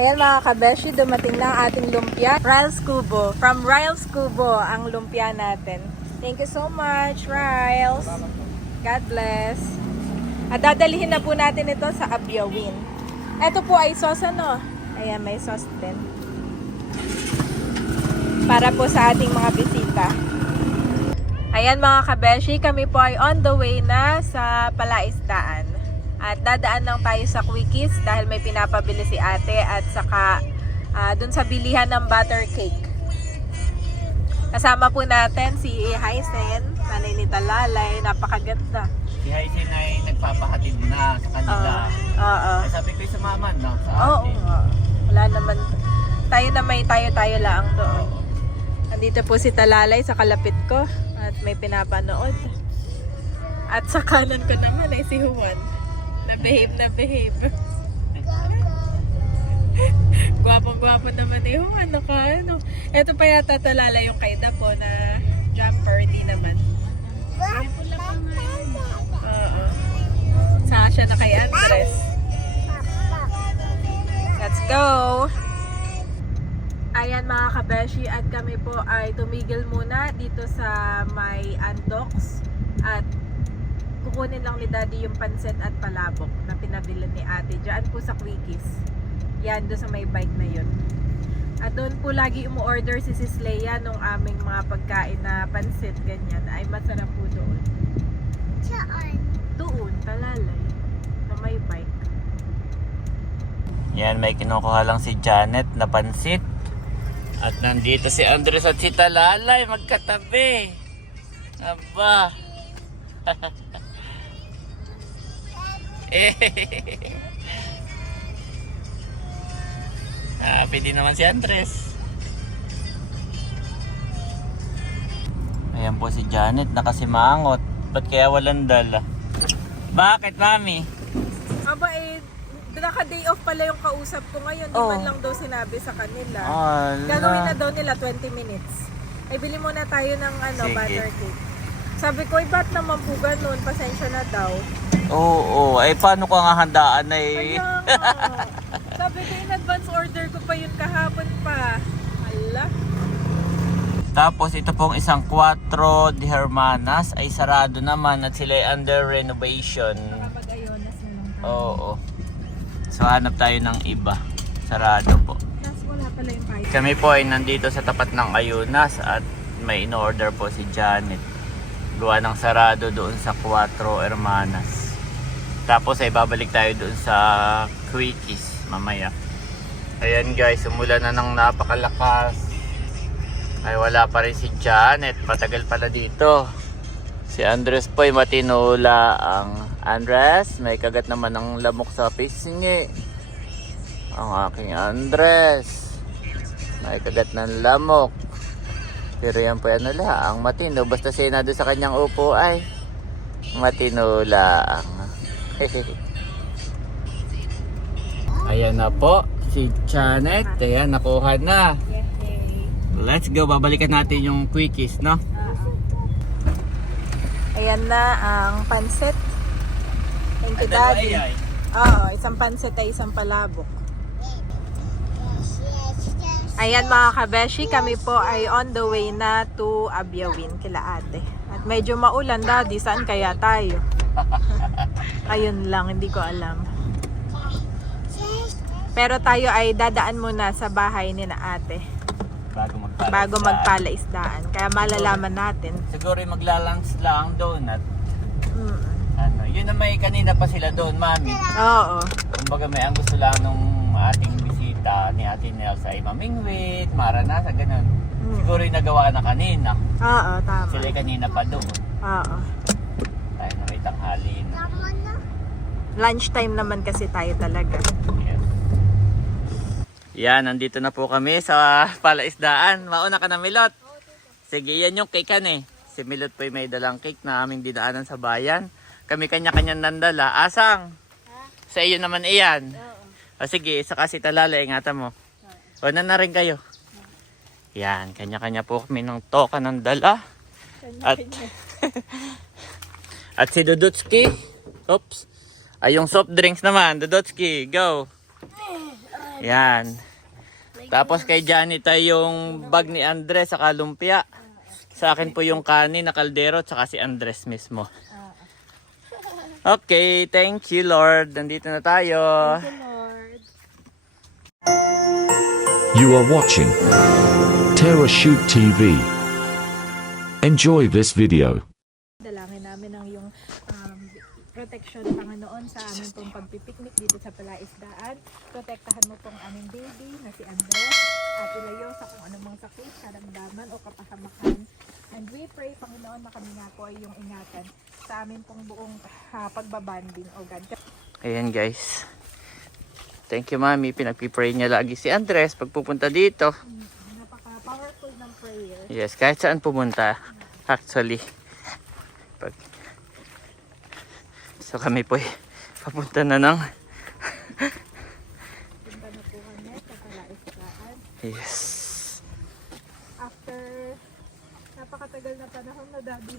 Ayan mga kabeshi, dumating na ang ating lumpia. Riles Kubo. From Riles Kubo ang lumpia natin. Thank you so much, Riles. God bless. At dadalhin na po natin ito sa Abyawin. Ito po ay sauce ano? Ayan, may sauce din. Para po sa ating mga bisita. Ayan mga kabeshi, kami po ay on the way na sa Palaisdaan. At dadaan lang tayo sa Quickies dahil may pinapabili si ate at saka dun sa bilihan ng butter cake. Kasama po natin si Hysen, nanay ni Talalay, napakaganda. Si Hysen ay nagpapahatid na sa kanila. Oo. Sabi ko sa mama, no? Sa Oo. ate. Wala naman. Tayo na may tayo-tayo lang doon. Andito po si Talalay sa kalapit ko at may pinapanood. At sa kanan ko naman ay si Juan. Na-behave. Gwapong-gwapo naman eh. Juan, ano. Ito pa yata Talalay yung kay Dapo na jumper. Di naman. Oo. Saka siya na kay Andres. Let's go! Ayan mga kabeshi, at kami po ay tumigil muna dito sa may Andox at kukunin lang ni Daddy yung pansit at palabok na pinabili ni ate dyan po sa Quickies. Yan, doon sa may bike na yun. At doon po lagi umu-order si Sis Leia nung aming mga pagkain na pansit, ganyan. Ay masarap po doon. Saan? Doon, Talalay. Sa may bike. Yan, may kinukuha lang si Janet na pansit. At nandito si Andres at si Talalay magkatabi. Aba. Happy din naman si Andres. Ayan po si Janet, nakasimangot. Ba't kaya walang dala? Bakit, mami? Aba naka-day off pala yung kausap ko ngayon. Di man lang daw sinabi sa kanila. Gagawin na daw nila 20 minutes. Ay, bili muna tayo ng Sige. butter cake. Sabi ko, ba't naman po ganun? Pasensya na daw. Oo, ay paano ko nga handaan Kaya nga. Sabi ko, in advance order ko pa yun kahapon pa. Hala. Tapos ito pong isang 4 de Hermanas ay sarado naman at sila ay under renovation. Kapag-ayonas na lang tayo. Oo. So hanap tayo ng iba. Sarado po. Tapos wala pala yung pie. Kami po ay nandito sa tapat ng Ayunas at may in-order po si Janet. Gawa ng sarado doon sa 4 Hermanas. Tapos ay babalik tayo doon sa Quickies mamaya. Ayan guys, umulan na ng napakalakas. Ay wala pa rin si Janet. Patagal pala dito. Si Andres po ay matinula ang Andres. May kagat naman ng lamok sa pisngi. Ang aking Andres. May kagat ng lamok. Pero yan po yan nila. Ang matino. Basta sinado sa kanyang upo ay matinula ang. Ayan na po. Si Janet. Ayan, nakuha na. Let's go. Babalikan natin yung Quickies, no? Ayan na ang pansit. Thank you, Daddy. Oo, isang pansit ay isang palabok. Ayan mga kabeshi, kami po ay on the way na to Abyawin kila ate. At medyo maulan, Daddy. Saan kaya tayo? Ayun lang, hindi ko alam. Pero tayo ay dadaan muna sa bahay ni na ate. Bago magpalaisdaan. Kaya malalaman natin. Siguro maglalunch lang doon at ano, yun na may kanina pa sila doon, mami. Oo. Kumbaga may ang gusto lang nung ating bisita ni Ate Nelsa ay mamingwit, maranasa, ganun. Siguro yung nagawa na kanina. Oo, tama. Sila kanina pa doon. Oo. Tayo na may tanghali na. Lunchtime naman kasi tayo talaga. Yan, nandito na po kami sa Palaisdaan. Mauna ka na, Milot. Sige, yan yung cake eh. Si Milot po may dalang cake na aming dinaanan sa bayan. Kami kanya-kanyang nandala. Asang? Sa iyo naman iyan. O sige, saka si Talalay, ingatan mo. O na rin kayo. Yan, kanya-kanya po kami ng toka ng dala. At si Dudutski. Oops. Ay, yung soft drinks naman. Dudutski, go. Yan. Tapos kay Janet ay yung bag ni Andres sa lumpia. Sa akin po yung kanin na kaldero tsaka si Andres mismo. Okay, thank you Lord. Nandito na tayo. Lord. You are watching Terra Shoot TV. Enjoy this video. Dalangin namin ang yung protection, Panginoon, sa aming pong pagpipiknik dito sa Palaisdaan. Protektahan mo pong aming baby na si Andres at ilayo sa kung anumang sakit, karamdaman o kapahamakan. And we pray, Panginoon, na kami nga po ay yung ingatan sa aming pong buong pagbabanding, O God. Ayan guys. Thank you mami. Pinagpipray niya lagi si Andres pag pupunta dito. Napaka-powerful ng prayer. Yes, kahit saan pumunta. Actually. So kami po papunta na ng Punta na po kami sa Palaisdaan. yes. After napakatagal na panahon na daddy.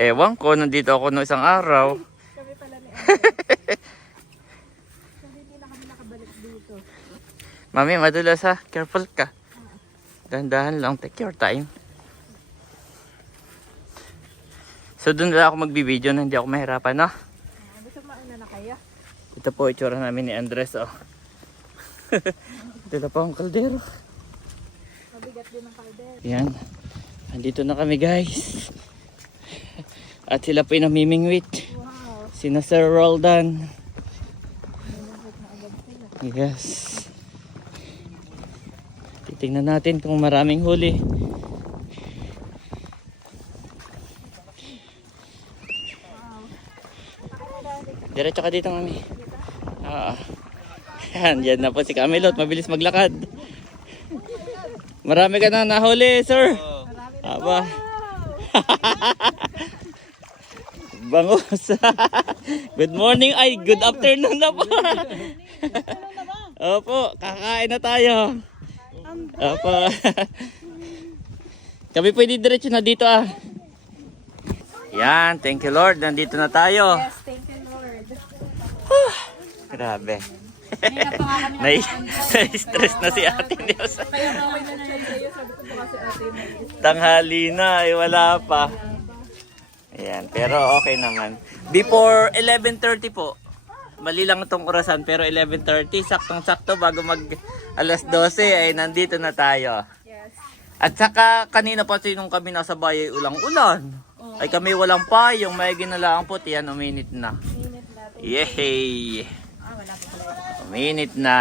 Ewan ko, nandito ako no isang araw. Kami pala ni Andres. So hindi na kami nakabalik dito. Mami, madulas ha. Careful ka. Dahan-dahan lang. Take your time. So doon na ako magbibideo na hindi ako mahirapan, no? Gusto mauna na kayo? Ito po itsura namin ni Andres, oh. Ito na po ang kaldero. Mabigat din ang kaldero. Yan. Andito na kami, guys. At sila po yung namimingwit. Wow. Sina Sir Roldan. Nangyayot na agad sila. Yes. Titingnan natin kung maraming huli. Diretso ka dito, mami. Yan na po si Camelot. Mabilis maglakad. Marami ka na nahuli, sir. Aba. Bangus. Good morning. Ay, good afternoon na po. Opo, kakain na tayo. Opo. Kami pwede diretso na dito ah. Yan, thank you Lord. Nandito na tayo. Yes, thank you Lord. Grabe. Na-stress na si Ate Nios. Kaya bawal na na sa'yo. Sabi ko ba kasi ate may Tanghali na, ay wala pa. Ayan, pero okay naman. Before 11:30 po. Mali lang itong orasan, pero 11:30, saktong-sakto bago mag alas 12 ay nandito na tayo. Yes. At saka kanina pa nung kami nasa bahay ulang-ulan. Ay kami walang payong, may ginalaang puti yan, uminit na. Minute natin. Yehey! Wala pa pala. Uminit na.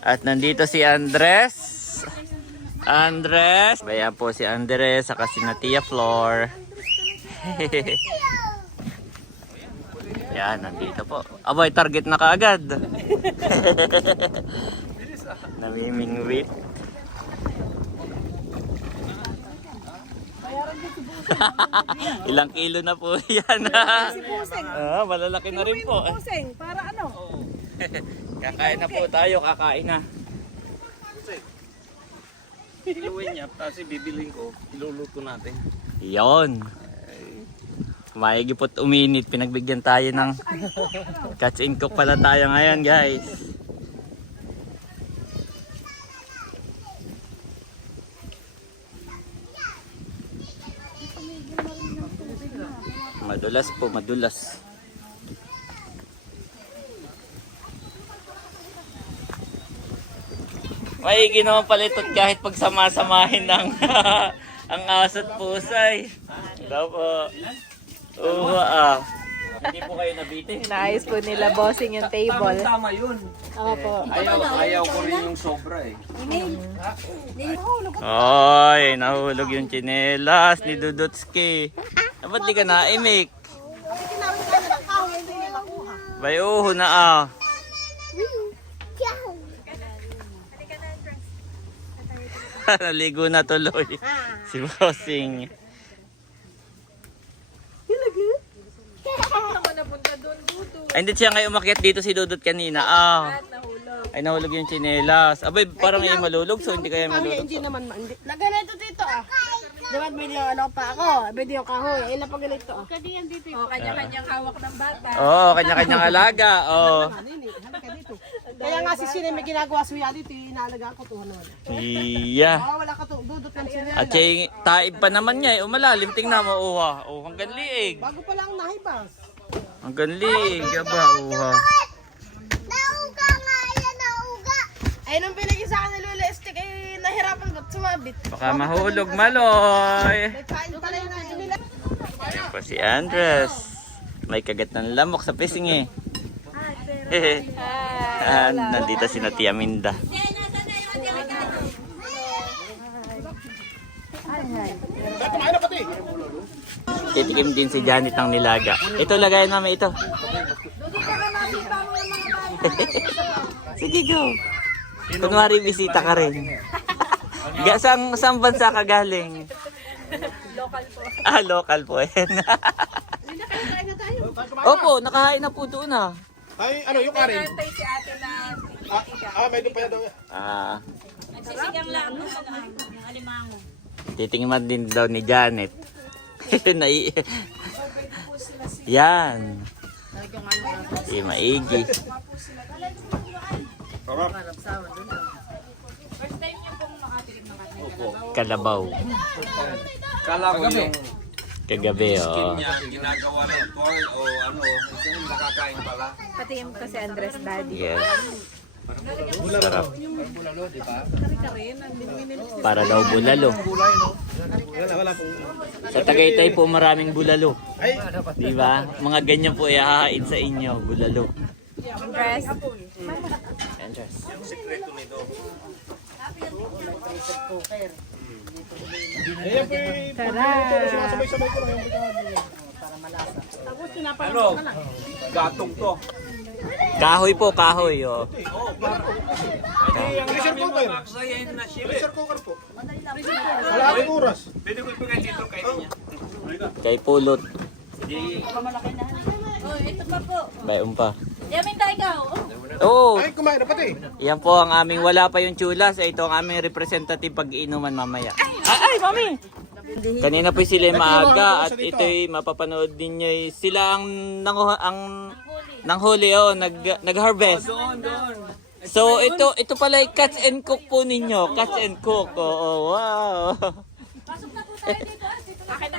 At nandito si Andres. Andres. Bayan po si Andres, saka si Tia Flor. Yan, nandito po. Abay, target na kaagad. Namimingwit. Ilang kilo na po yan. Malalaki na rin po. Puseng, para ano? Kakain na po tayo, kakain na. Iluwin niya, kasi bibiling ko, iluluto natin. Yon. Maigi po't uminit, pinagbigyan tayo ng catch and cook pala tayo ngayon guys. Madulas po, madulas. Maigi naman pala ito't kahit pagsama-samahin ng ang aso't pusay. Ito po. Hindi po kayo nabitin. Naayos po nila bossing yung table. Tama yun. Opo. Ayaw ko rin yung sobra eh. Oy, nahulog yung tsinelas ni Dudutski. Ba't di ka naimik? Bayuho na ah. Naligo na tuloy si Bossing. Ay, hindi siya ngayon umakyat dito si Dudut kanina. Ay, nahulog yung tsinelas. Abay, parang yung malulog, so hindi kaya malulog. Hindi naman, hindi. Naganito dito ah. Dapat may ano pa ako. May yung kahoy. Ilan pa ganito. O, kanya-kanyang hawak ng bata. Oo, kanya-kanyang alaga. Oo. Kaya nga si Sine may ginagawa suya dito. Inaalagaan ko to. Iya. Wala ka to. Dudot lang sila. At yung taib pa naman niya, umalalim. Tingnan mo, uha. Oh, hanggang liig. Bago pa lang nahibas. Hanggang liig. Aba, uha. Nauga nga yan, nauga. Ay, nung pinagin sa akin ni Lula Stick, ay nahirapan ba't sumabit. Baka mahulog, Maloy. Nagkain pala yun na nila. Yan po si Andres. May kagat ng lamok sa pising eh. Nandito si Tia Minda. Titikim din si Janet ng nilaga. Ito, lagayan namin ito. Sige, go. Kunwari bisita ka rin. Saan bansa ka galing? Local po. Ah, local po yan. Opo, nakahain na po doon ah. Ay, ano yung karin? Nagantay si ate na iga. May doon pa daw. Ah, Sisigang lang ng alimango. titingnan din daw ni Janet. Yan. Si maigi. Kalabaw. Kala ko yung Kagabi, oh. niya ginagawa na corn o ano, nakakain pala. Pati yung kasi Andres daddy. Yes. Sarap. Para daw bulalo. Wala pong. Sa Tagaytay po maraming bulalo. Di ba? Mga ganyan po ihahain sa inyo, bulalo. Andres. Andres. Sekreto nito. Ayan po yung sinasabay-sabay ko lang yung ano? Gatong to. Kahoy po, kahoy, oh. Pressure cooker. Pressure cooker po. Kalahating oras. Pwede ko ipagay dito kay niya. Kay Pulot. Oh, ito pa po. Bayon pa. Yamin tayo ikaw. Oo. Ay, kumain na pati. Yan po ang aming wala pa yung chulas. Ito ang aming representative pag-iinuman mamaya. Ay, mami! Kanina po sila maaga at ito'y mapapanood din nyo. Sila ang nanghuli, oh, nag-harvest. So ito pala ay catch and cook po ninyo. Catch and cook. Oo, wow. Akin na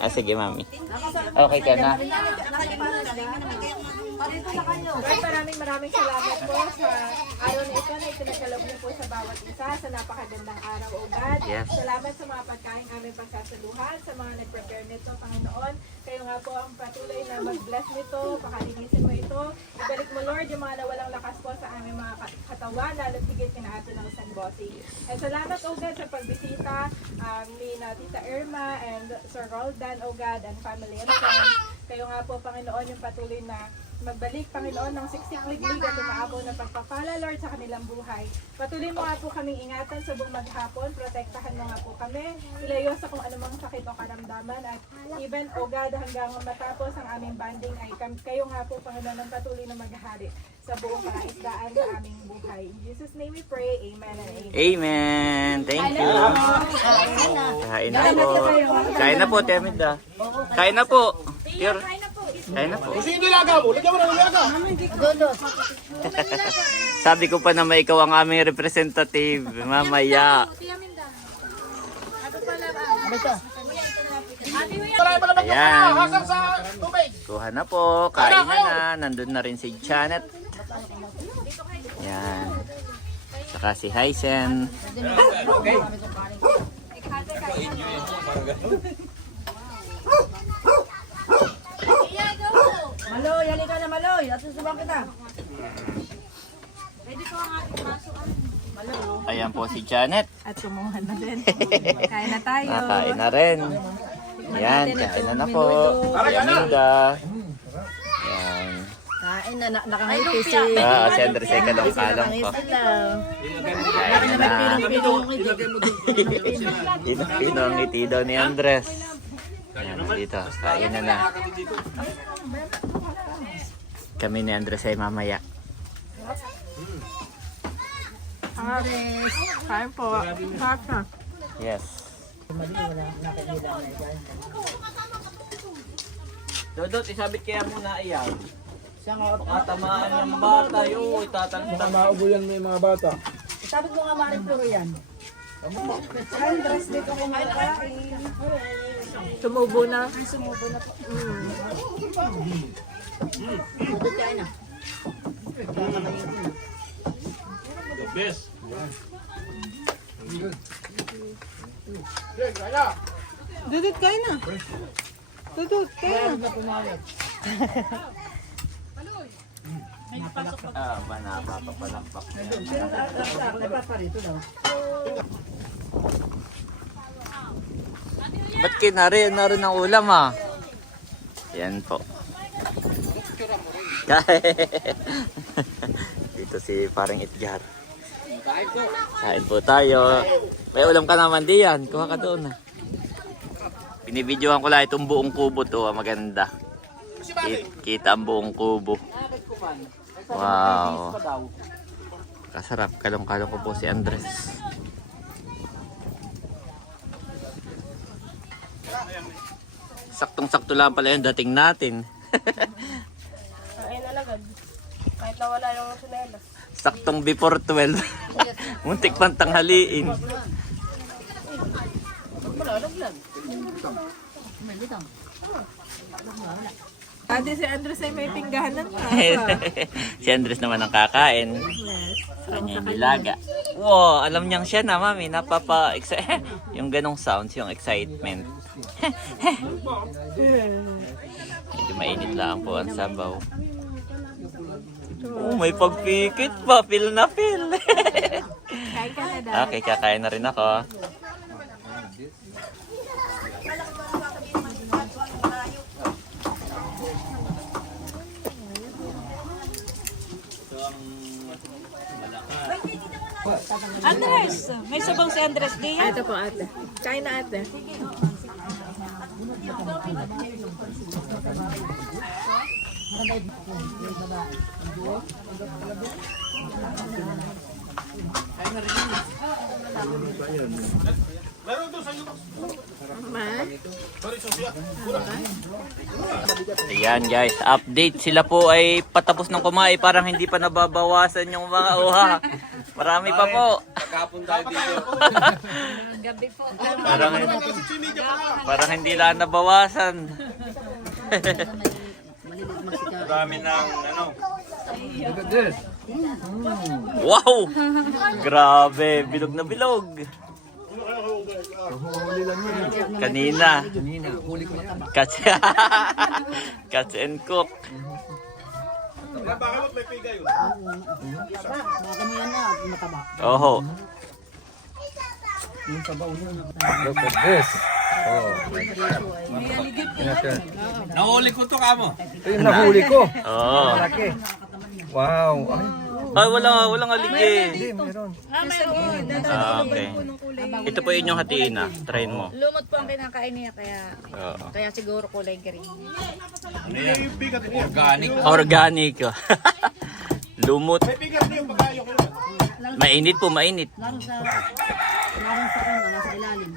sa Sige, mami. Okay ka na. Guys, maraming salamat po sa araw na ito na itinagkaloob niyo po sa bawat isa sa napakagandang araw, O God. Yes. Salamat sa mga pagkain aming pagsasaluhan, sa mga nag-prepare nito, Panginoon. Kayo nga po ang patuloy na mag-bless nito, pakalinisin mo ito. Ibalik mo, Lord, yung mga nawalang lakas po sa aming mga katawan, lalo't higit kinaati ng isang bossing. And salamat, O God, sa pagbisita ni na Tita Irma and Sir Roldan, O God, and family and friends. Kayo nga po, Panginoon, yung patuloy na magbalik, Panginoon, ng siksik-liglig at umaabaw na pagpapala, Lord, sa kanilang buhay. Patuloy mo nga po kaming ingatan sa buong maghapon, protektahan mo nga po kami, ilayo sa kung anumang sakit o karamdaman, at even, O God, hanggang matapos ang aming banding ay kayo nga po, Panginoon, ang patuloy na maghahari sa buong palaisdaan sa aming buhay. In Jesus' name we pray, Amen and Amen. Amen. Thank you. Kain na po. Kain na po, Tia Minda. Kain na po. Kain na po. Gusto yung nilaga mo? Lagyan mo na ng nilaga. Sabi ko pa na may ikaw ang aming representative. Mamaya. Ayan. Hasang sa tubig. Kuha na po. Kain na. Nandun na rin si Janet. Ayan. Saka si Hysen. Maloy, halika na Maloy. At susubang kita. Ayan po si Janet. At kumuha na din. Kain na tayo. Nakain na rin. Ayan. Kain na po. Minda. Ayan. Kain na, nakangiti si... Si Andres ay kalong-kalong pa. Kain na. Ino ang ngiti daw ni Andres. Ayan, dito. Kain na. Kami ni Andres ay mamaya. Kain po. Sarap na. Yes. Dodot, isabit kaya muna iyan. Baka tamaan yung bata, yung itatalong. Baka maubuyan mo yung mga bata. Sabit mo nga maring puro yan. Ay, dress dito kung nakain. Sumubo na. Sumubo na po. The best. Dudut kain na. Dudut kain na. Ah, ba napapapalakpak na yan. Napaparito daw. Ba't kinari? Naroon ang ulam ah. Yan po. Dito si parang Itjar. Kain po tayo. May ulam ka naman diyan. Kuha ka doon. Binibidyohan ko lang itong buong kubo to. Maganda. Kita ang buong kubo. Wow. Kasarap. Kalong-kalong ko po si Andres. Saktong-sakto lang pala yung dating natin. Ayun alagad. Kahit nawala yung sinelas. Saktong before 12. Muntik pang tanghaliin. Ate, si Andres ay may pingganan pa. Si Andres naman ang kakain. Sa kanya yung nilaga. Wow, alam niyang siya na, mami. Yung ganong sounds, yung excitement. Medyo mainit lang po ang sabaw. Oh, may pagpikit pa. Feel na feel. Kain ka na daw. Okay, kakain na rin ako. Andres! May sabaw si Andres diyan. Ito po ate. Kain na ate. Meron doon sa iyo. Ma? Sorry, Sofia. Ayan guys, update. Sila po ay patapos ng kumain. Parang hindi pa nababawasan yung mga uha. Marami pa po. Kapon tayo dito. Parang hindi lang nabawasan. Dami ng ano. Wow! Grabe, bilog na bilog. Kanina. Catch and cook. Bakit may piga yun? Baka mo yan na, mataba. Oho. Look at this. Nahuli ko to kamo. Ito yung nahuli ko. Oo. Malaki. Wow. Ay, walang aligi. Hindi, meron. Ah, okay. Ito po inyong hatiin na. Try mo. Lumot po ang kinakain niya Oo. kaya siguro kulay green. May bigat niya. Organic. Organic. Lumot. May bigat niya yung pagkayo ko. Mainit po, mainit. Laro sa nasa ilalim.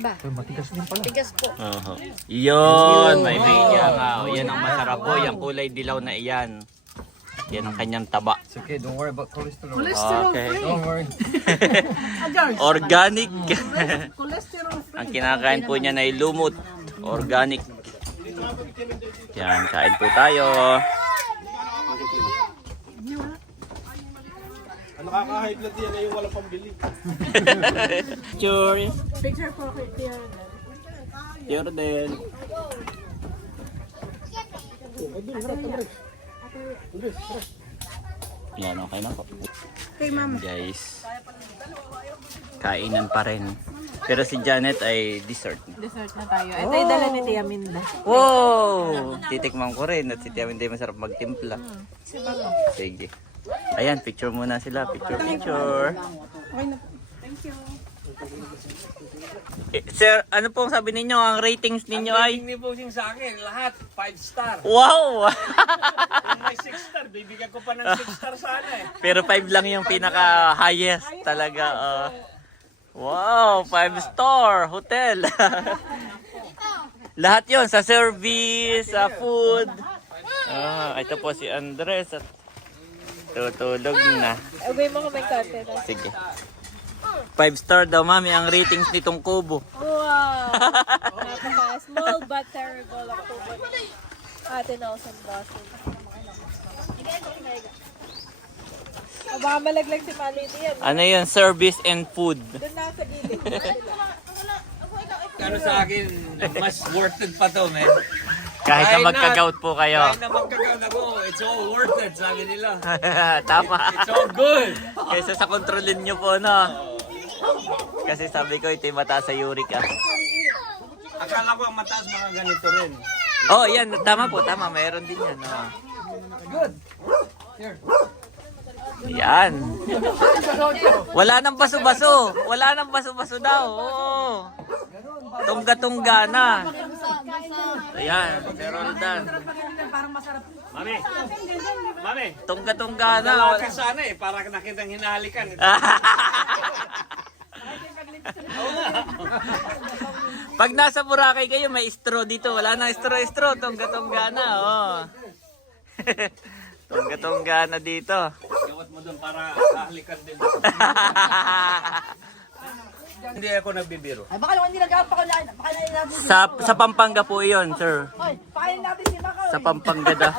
Ba? Matigas din pala. Tigas po. Oho. Yun, may media nga. Yan ang masarap po. Yung kulay dilaw na iyan. Yan ang kanyang taba. It's okay, don't worry about cholesterol. Okay. Don't worry. Organic. Ang kinakain po niya na lumot. Organic. Yan, kain po tayo. Nakaka-high blood yan na yung walang pambili. Sure. Picture po kay Tia. Jordan. Yan, okay na po. Kay mama. Guys, kainan pa rin. Pero si Janet ay dessert na. Dessert na tayo. Ito yung dala ni Tia Minda. Wow! Titikman ko rin at si Tia Minday masarap magtimpla. Sige. Ayan, picture muna sila. Picture. Sir, ano pong sabi ninyo? Ang ratings ninyo ay? Hindi po sa akin, lahat 5 star. Wow! Kung may 6 star, bibigyan ko pa ng 6 star sana eh. Pero 5 lang yung pinaka-highest talaga. Wow, 5-star hotel. Lahat yon sa service, sa food. Ito po si Andres at tutulog na. Away mo kamay karte. Sige. 5-star daw, mami, ang ratings nitong kubo. Wow! Napaka small but terrible ang tubo ni Ate Nelson Boston. Baka malaglag si Malini yan. Ano yun? Service and food. Doon na sa gilid. Ano sa akin, mas worth it pa to, man. Kahit na magka-gout po kayo. Kahit na magkakaroon ako, it's all worth it, sabi nila. Tama. It's all good. Kaysa sa kontrolin nyo po, no? Kasi sabi ko, ito yung mataas sa uric acid. Akala ko ang mataas mga ganito rin. Oh, yan. Tama po, tama. Mayroon din yan. Oh. Good. Yan. Wala nang baso-baso. Wala nang baso-baso daw. Oo. Tungga-tungga na. Ayan. Meron dan. Mami. Mami. Tungga-tungga na. Dalawa ka sana eh, para nakitang hinahalikan. Pag nasa Boracay kayo, may straw dito. Wala nang straw. Tungga-tungga na. Oh. Tungga-tungga na dito. Gawat mo doon para hahalikan din. Hindi ako nagbibiro. Ay, baka naman hindi nag-pakain natin si Sa Pampanga po iyon, sir. Hoy, pakain natin si Makaw. Sa Pampanga daw.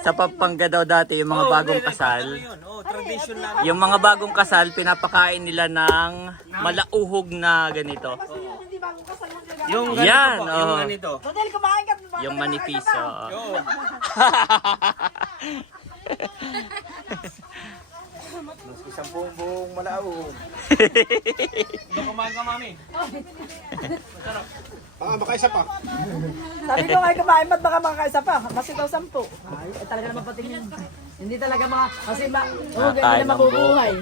Sa Pampanga daw dati yung mga bagong kasal. Oh, tradition lang. Yung mga bagong kasal, pinapakain nila ng malauhog na ganito. Hindi bagong kasal mo sila. Yung Yan, ganito po, oh. yung ganito. Hotel, kumain ka. Yung manipis. Oo. Yun. Isang buong malao. Doon kumain ka, mami. Baka isa pa. Sabi ko nga kumain, ba't baka makakaisa pa? Kasi daw 10. Ay, talaga naman patingin. Hindi talaga mga, kasi hindi Nakain na ng mabubuhay.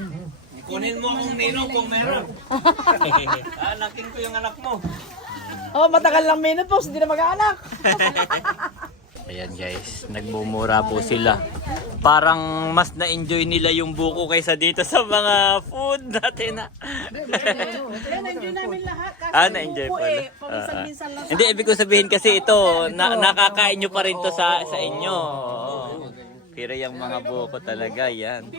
Kunin mo akong ninong kung meron. Anakin ko yung anak mo. Oh, matagal lang menopause, hindi na mag-aanak. Ayan guys, nagbumura po sila. Parang mas na-enjoy nila yung buko kaysa dito sa mga food natin. Na-enjoy namin lahat. Na-enjoy pala. Paminsan-minsan lang. Hindi, ibig ko sabihin kasi ito, nakakain nyo pa rin to sa inyo. Oo. Pero yung mga buko talaga, yan. $15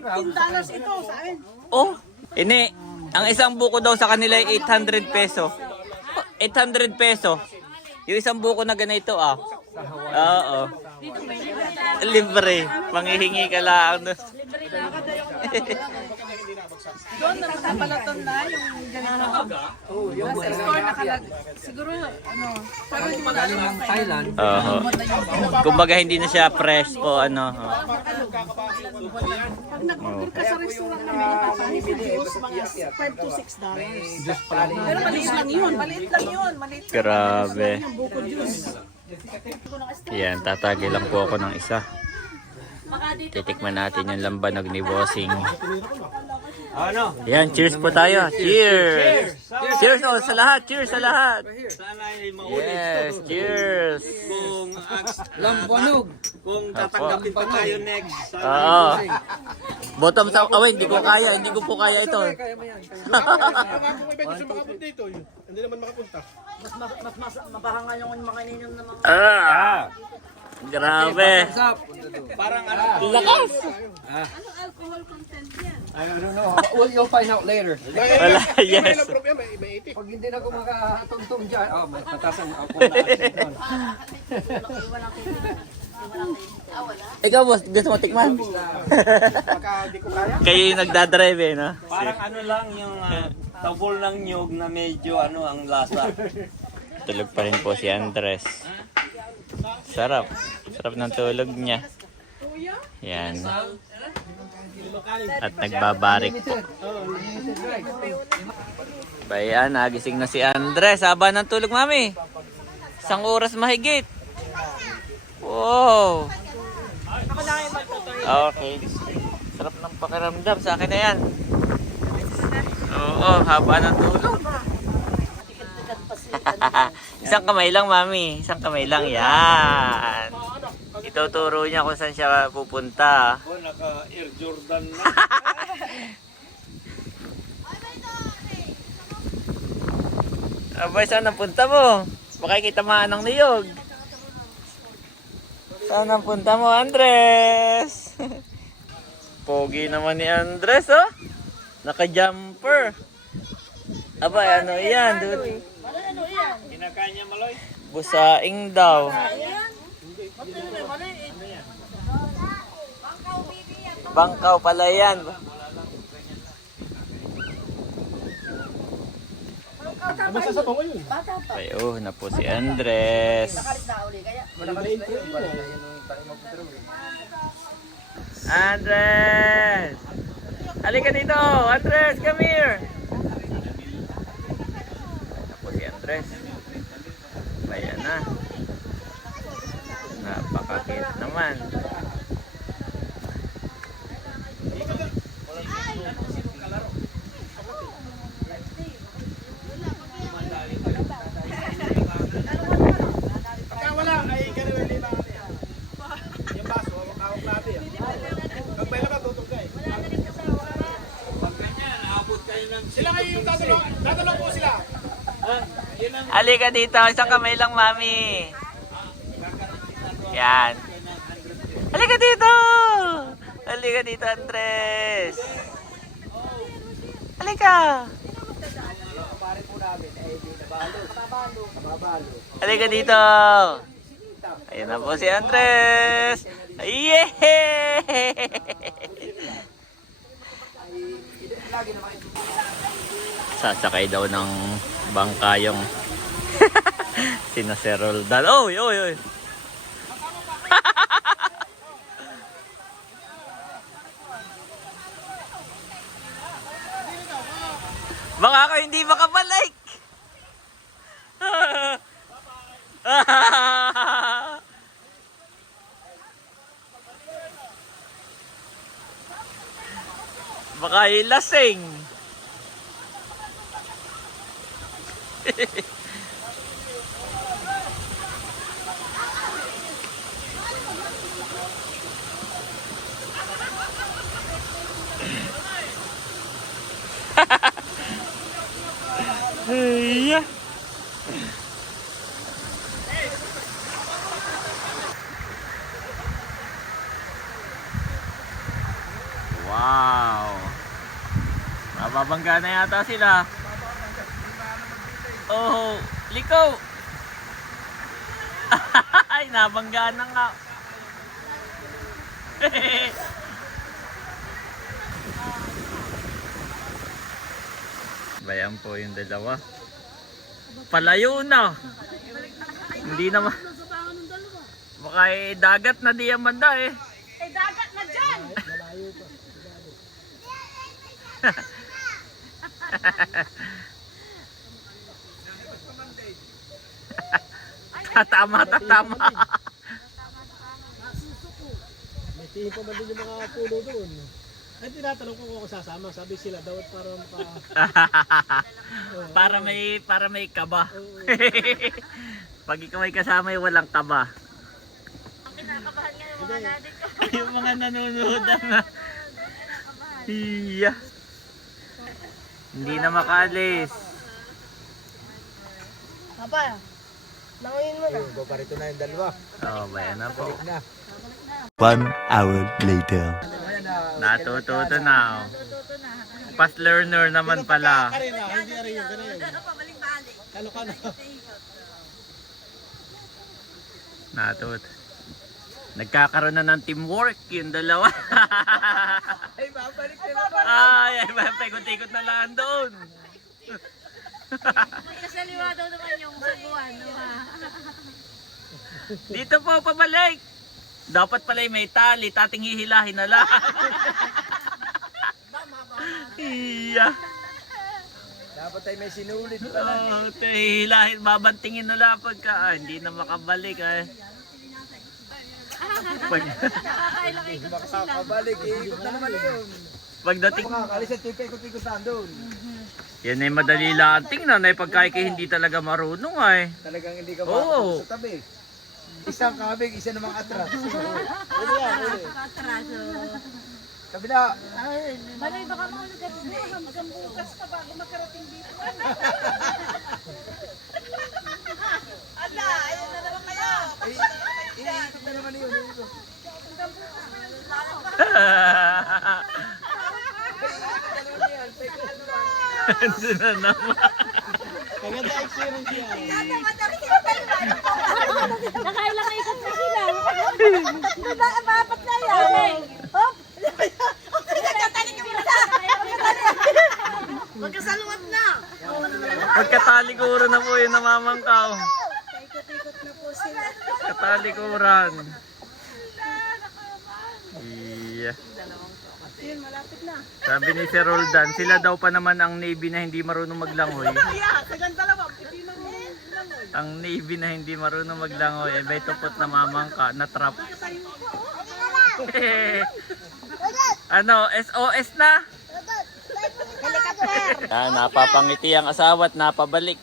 ito sa amin. Oh, ini, ang isang buko daw sa kanila ay 800 peso. 800 peso. Yung isang buko na ganito Oo. Libre. Manghihingi ka lang. Doon nakapalaton na yung ganito. Nasa store nakalag. Siguro, pero hindi mo na alam ang Thailand. Oo. Kumbaga hindi na siya fresh po Pag nag-order ka sa restaurant namin, ipapanis na juice, mga $5 to $6. Pero maliit lang yun. Maliit lang yun. Maliit lang. Grabe. Yung buko juice. Yan, tatagay lang po ako ng isa. Titikman natin yung lambanog ni Bossing. Ano? Yan, cheers po tayo. Cheers! Cheers all sa lahat. Cheers sa lahat. Sana ay maulit. Yes, cheers. Kung lambanog. Kung tatanggapin pa tayo next. Oo. Bottom sa hindi ko kaya. Hindi ko po kaya ito. Hindi naman makapunta. Mas mapahanga yung mga ninyo na mga... Grabe. Parang ano? Lakas. I don't know. Well, you'll find out later. Wala, yes. Pag hindi na ako makatungtong dyan, matasan ako Ikaw boss, gusto mo tikman? Kayo yung nagdadrive no? Parang ano lang yung tabol ng nyog na medyo ano ang lasa. Tulog pa rin po si Andres. Sarap. Sarap ng tulog niya. Yan. At nagbabarik po. Bayan, nagising na si Andres. Haba ng tulog, mami. 1 oras mahigit. Wow. Okay. Sarap ng pakiramdam. Sa akin na yan. Oo, haba ng tulog. Isang kamay lang, mami. Isang kamay lang. Yan. Ituturo niya kung saan siya pupunta. Oh, naka Air Jordan na. Abay, saan ang punta mo? Baka kita maanang niyog. Saan ang punta mo, Andres? Pogi naman ni Andres, oh. Naka-jumper. Abay, ano yan, dude? Kinakain niya maloy. Busaing daw. Bangkaw pala yan. Ayun na po si Andres. Andres! Halika dito! Andres, come here! Ayun na po si Andres. Ayan na. Napakakit naman. Pagka wala, ay ganun yung lima. Yung baso, hawak natin. Pag may laman, tutugay. Pag ganyan, naabot kayo ng... Sila kayo yung dadalaw po sila. Halika dito, isang kamay lang, mami. Yan. Halika dito! Halika dito, Andres. Halika. Halika dito. Ayan na po si Andres. Yay! Sasakay daw ng bangka yung sina Sir Roldan. Oy, oy, oy. Baka ako hindi makabalik. Baka ilasing. Yeah. Wow. Mababangga na yata sila. Oh, liko. Ay, nabangga na nga. Bayan po yung dalawa. Palayo na. Hindi naman. Baka dagat na di ang banda eh. Eh, dagat na dyan! Tatama, tatama. May tingin pa man din yung mga pulo doon. Ay, tinatanong ko kung sasama. Sabi sila daw para para may kaba. Pag ikaw ay kasama ay walang kaba. Kinakabahan nga yung mga natin ko. Yung mga nanonood na. Iya. Hindi na makalis. Papa, langoyin mo na. Paparito na yung dalawa. Oh, bayan na po. 1 hour later. Natututo na. Fast learner naman pala. Karina, hindi rin yung ganun. Pabalik-balik. Kalo ka na. Natuto. Nagkakaroon na ng teamwork yung dalawa. Ay, babalik na naman. Ay, paikot-ikot na lang doon. Kasaliwa daw naman yung saguan. Dito po, pabalik. Dapat pala may tali, tating hihilahin na lang. Iya. Dapat ay may sinulit. Oh, hihilahin, babantingin na lang pagka hindi na makabalik eh. Nakakailang ikot pa sila. Makakabalik, iikot na naman yun. Pagdating, Makakalis at yung paikot-ikotan doon. yan ay madali lang tingnan ay pagka hindi talaga marunong ay. Talagang hindi ka Oo. sa tabi. Isang kabig, isa namang atras. Atraso. Kabila. Malay, baka maulog ka dito. Hanggang bukas ka bago makarating dito. Iniikot na naman yun. Ito na naman. Maganda experience yan. Nakailang ikot na sila. Apat na yan. Hop! Magkasaluwat na. Magkatalikuran na po yung namamangkaw. Ikot-ikot na po sila. Katalikuran. Yeah. Yun, malapit na. Sabi ni Sir Roldan, sila daw pa naman ang Navy na hindi marunong maglangoy. Kaya, kagang dalawa. Pipino mo. Ang Navy na hindi marunong maglangoy, eh may tupot na mamangka, na trap. Ano, SOS na? Ah, napapangiti ang asawa at napabalik.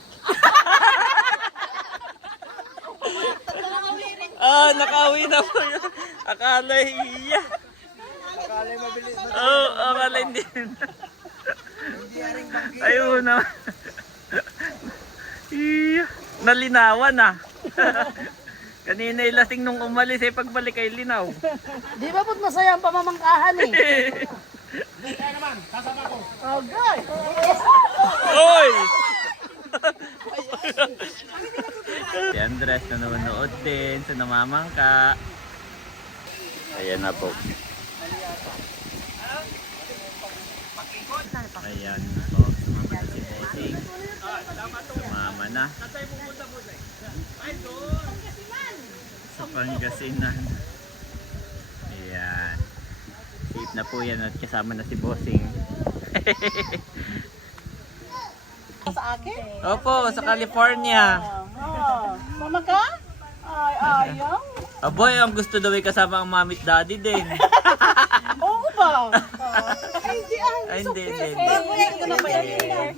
Ah, nakauwi na po yun. Akala iya. Akala mabilis na. Oh, akala hindi. Ayun na. Iya. Nalinawan ah. Kanina yung lasing nung umalis eh, pagbalik ay linaw. Di ba po masaya ang pamamangkahan eh? Kaya naman, sasama ko. Okay. Oy! Si Andres na nanonood din sa namamangka. Ayan na po. Ayan po. Sumama na si Bossing. Sumama na. Sa Pangasinan. Ayan. Safe na po yan at kasama na si Bossing. Sa akin? Opo, sa California. Mama ka? Ay, ayaw. Aboy, ang gusto daw ay kasama ang mommy at daddy din. Oo ba? Ay, hindi Ay, hindi, hindi. Ito na ba yan?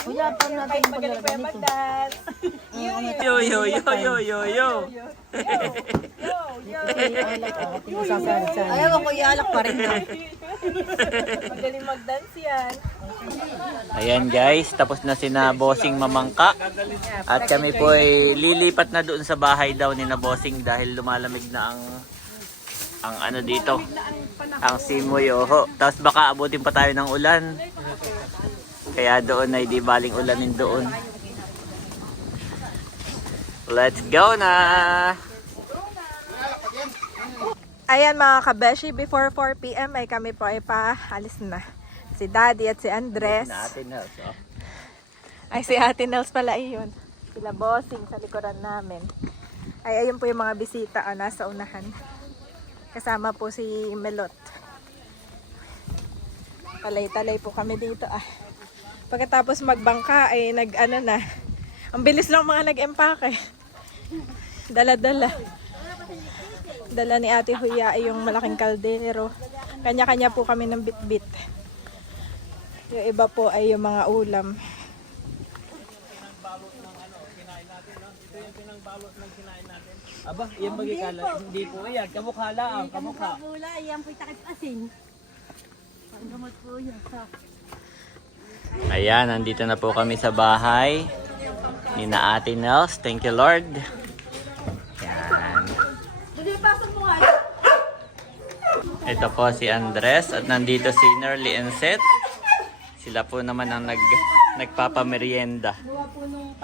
Kuya, paano natin Magaling pa yung mag-dance. Yo, yo, yo, yo, yo, yo. Ayaw ako ialak pa rin na. Magaling mag-dance yan. Ayan guys, tapos na sina Bossing mamangka. At kami po ay lilipat na doon sa bahay daw ni na Bossing dahil lumalamig na ang ano dito. Ang simoy, oho. Tapos baka abutin pa tayo ng ulan. Kaya doon ay di baling ulanin doon. Let's go na! Ayan mga kabeshi, before 4 PM ay kami po ay paalis na. Si Daddy at si Andres. Ay, si Ate Nels pala iyon. Sila Bossing sa likuran namin. Ay, ayun po yung mga bisita nasa unahan. Kasama po si Melot. Talay-talay po kami dito Pagkatapos magbangka ay nag-ano na. Ang bilis lang mga nag-empake. Dala-dala. Dala ni Ate Huya ay yung malaking kaldero. Kanya-kanya po kami ng bit-bit. Yung iba po ay yung mga ulam. Aba, yan magkikala. Hindi po yan. Kamukha lang. Kamukha. Wala, yan po'y takip asin. Ang gamot po yun. Ayan, nandito na po kami sa bahay ni na Ate Nels. Thank you, Lord. Ayan. Ito po si Andres at nandito si Nerly and Seth. Sila po naman ang nagpapamerienda.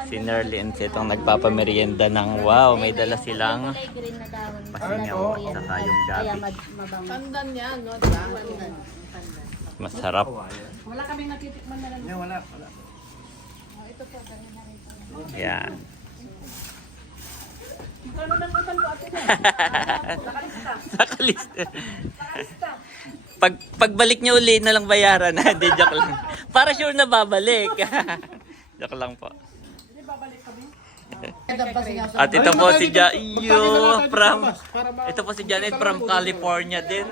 Si Nerly and Seth ang nagpapamerienda ng wow, may dala silang pasingaw saka yung gabi. Pandan yan, no? Masarap. Wala kaming natitikman na lang. Wala. Yan. Nakalista. Pagbalik niyo uli na lang bayaran. Hindi, joke lang. Para sure na babalik. Joke lang po. At ito po si ito po si Janet from California din.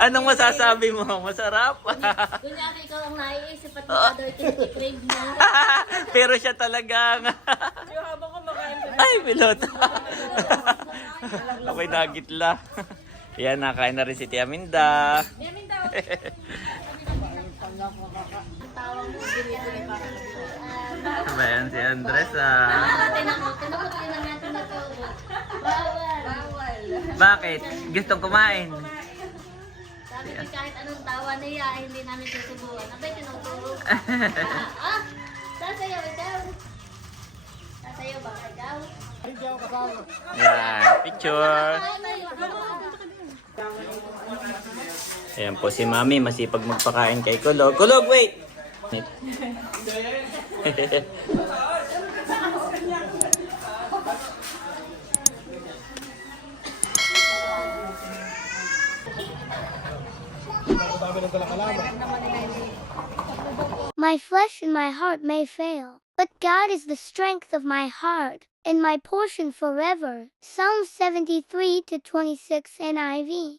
Anong masasabi mo? Masarap? Kunyari ikaw ang naiisip at mukha daw iti-crave mo. Pero siya talagang Yung habang kumakain ko. ay, pilot. Ako'y nagitla. Yan, nakain na rin si Tia Minda. Tawang mo, binibili para Sabayan si Andres ah. Tinakot yun ang natin naturo. Bawal. Bakit? Gustong kumain? Sabi ko kahit anong tawa niya, ay hindi namin susubukan. Abay, tinuturo. Sasayaw ikaw. Sasayaw ba ikaw? Yan, picture. Ayan po si Mami, masipag magpakain kay Kulog. Kulog, wait! My flesh and my heart may fail, but God is the strength of my heart, and my portion forever. Psalm 73 to 26 NIV.